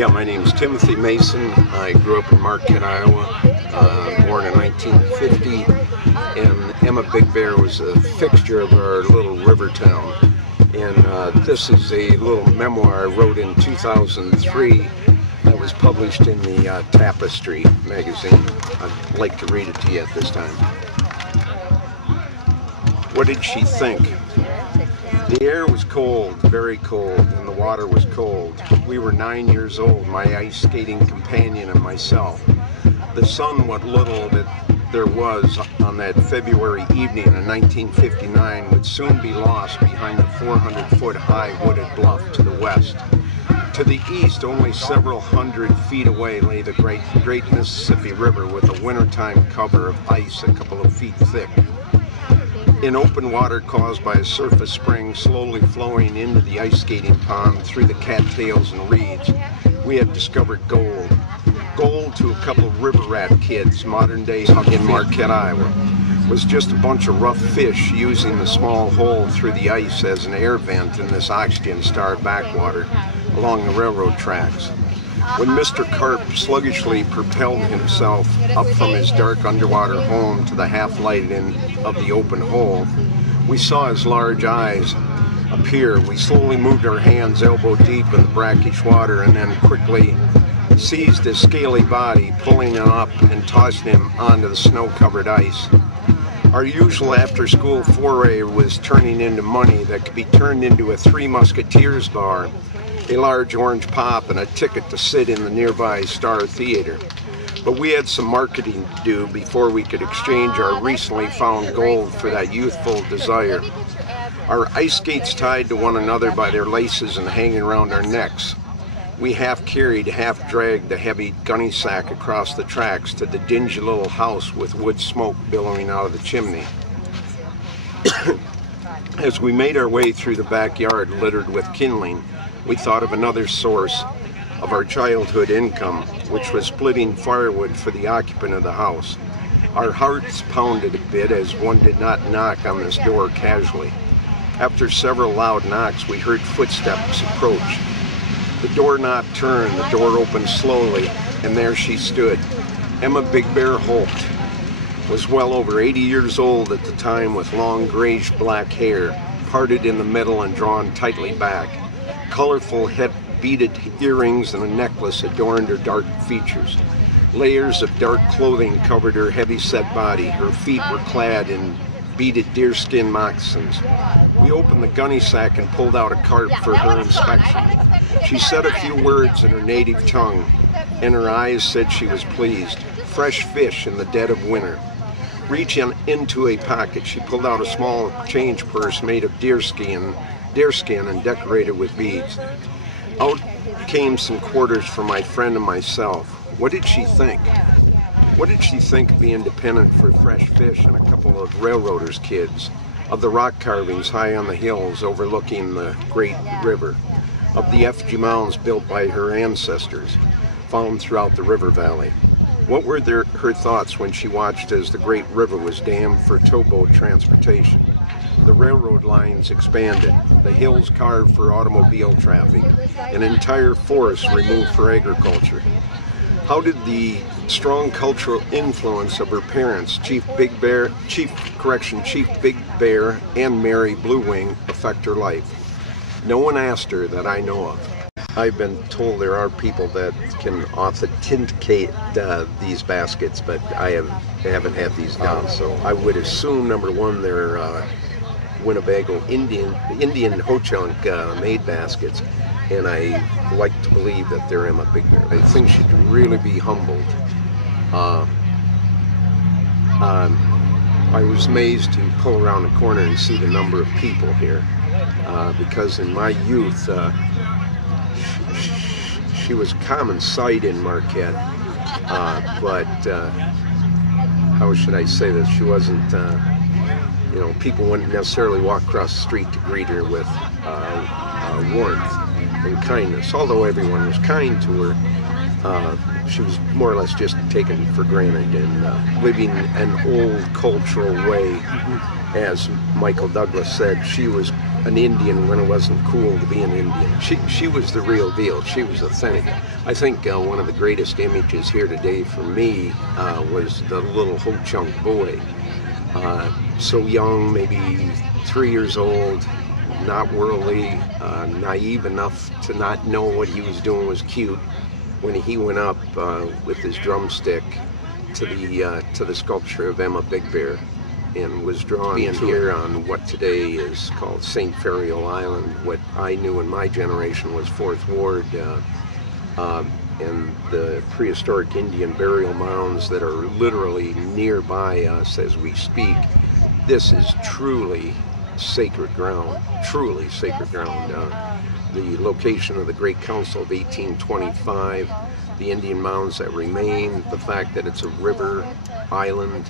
Yeah, my name's Timothy Mason. I grew up in Marquette, Iowa, born in 1950, and Emma Big Bear was a fixture of our little river town. And this is a little memoir I wrote in 2003 that was published in the Tapestry magazine. I'd like to read it to you at this time. What did she think? The air was cold, very cold, and the water was cold. We were 9 years old, my ice skating companion and myself. The sun, what little that there was on that February evening in 1959, would soon be lost behind the 400-foot high wooded bluff to the west. To the east, only several hundred feet away, lay the great Mississippi River with a wintertime cover of ice a couple of feet thick. In open water caused by a surface spring slowly flowing into the ice skating pond through the cattails and reeds, we had discovered gold. Gold to a couple of river rat kids, modern day in Marquette, Iowa, was just a bunch of rough fish using the small hole through the ice as an air vent in this oxygen-starved backwater along the railroad tracks. When Mr. Carp sluggishly propelled himself up from his dark underwater home to the half-light end of the open hole, we saw his large eyes appear. We slowly moved our hands elbow deep in the brackish water and then quickly seized his scaly body, pulling him up and tossing him onto the snow-covered ice. Our usual after-school foray was turning into money that could be turned into a Three Musketeers bar, a large orange pop, and a ticket to sit in the nearby Star Theater. But we had some marketing to do before we could exchange our recently found gold for that youthful desire. Our ice skates tied to one another by their laces and hanging around our necks, we half carried, half dragged a heavy gunny sack across the tracks to the dingy little house with wood smoke billowing out of the chimney. As we made our way through the backyard littered with kindling, we thought of another source of our childhood income, which was splitting firewood for the occupant of the house. Our hearts pounded a bit as one did not knock on this door casually. After several loud knocks, we heard footsteps approach. The doorknob turned, the door opened slowly, and there she stood. Emma Big Bear Holt was well over 80 years old at the time, with long grayish-black hair, parted in the middle and drawn tightly back. Colorful beaded earrings and a necklace adorned her dark features. Layers of dark clothing covered her heavy-set body. Her feet were clad in beaded deerskin moccasins. We opened the gunny sack and pulled out a cart for her inspection. She said a few words in her native tongue, and her eyes said she was pleased. Fresh fish in the dead of winter. Reaching into a pocket, she pulled out a small change purse made of deerskin and decorated with beads. Out came some quarters for my friend and myself. What did she think? What did she think of being dependent for fresh fish and a couple of railroaders' kids, of the rock carvings high on the hills overlooking the great river, of the effigy mounds built by her ancestors, found throughout the river valley? What were her thoughts when she watched as the great river was dammed for towboat transportation? The railroad lines expanded, the hills carved for automobile traffic, an entire forest removed for agriculture. How did the strong cultural influence of her parents, Chief Big Bear and Mary Blue Wing, affect her life? No one asked her that I know of. I've been told there are people that can authenticate these baskets, but I haven't had these done. So I would assume, number one, they're Winnebago Indian Ho-Chunk made baskets, and I like to believe that they're Emma Big Bear. I think she'd really be humbled. I was amazed to pull around the corner and see the number of people here, because in my youth, she was common sight in Marquette, but how should I say this? She wasn't, people wouldn't necessarily walk across the street to greet her with warmth and kindness. Although everyone was kind to her, she was more or less just taken for granted and living an old cultural way. As Michael Douglas said, she was an Indian when it wasn't cool to be an Indian. She was the real deal. She was authentic. I think one of the greatest images here today for me was the little Ho-Chunk boy. So young, maybe 3 years old, not worldly, naive enough to not know what he was doing was cute, when he went up with his drumstick to the sculpture of Emma Big Bear, and was drawn here on what today is called St. Ferial Island. What I knew in my generation was 4th Ward, and the prehistoric Indian burial mounds that are literally nearby us as we speak. This is truly sacred ground, truly sacred ground. The location of the Great Council of 1825, the Indian mounds that remain, the fact that it's a river island,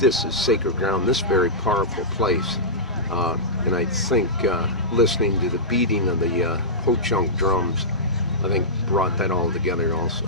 this is sacred ground, this very powerful place. And I think listening to the beating of the Ho-Chunk drums, I think brought that all together also.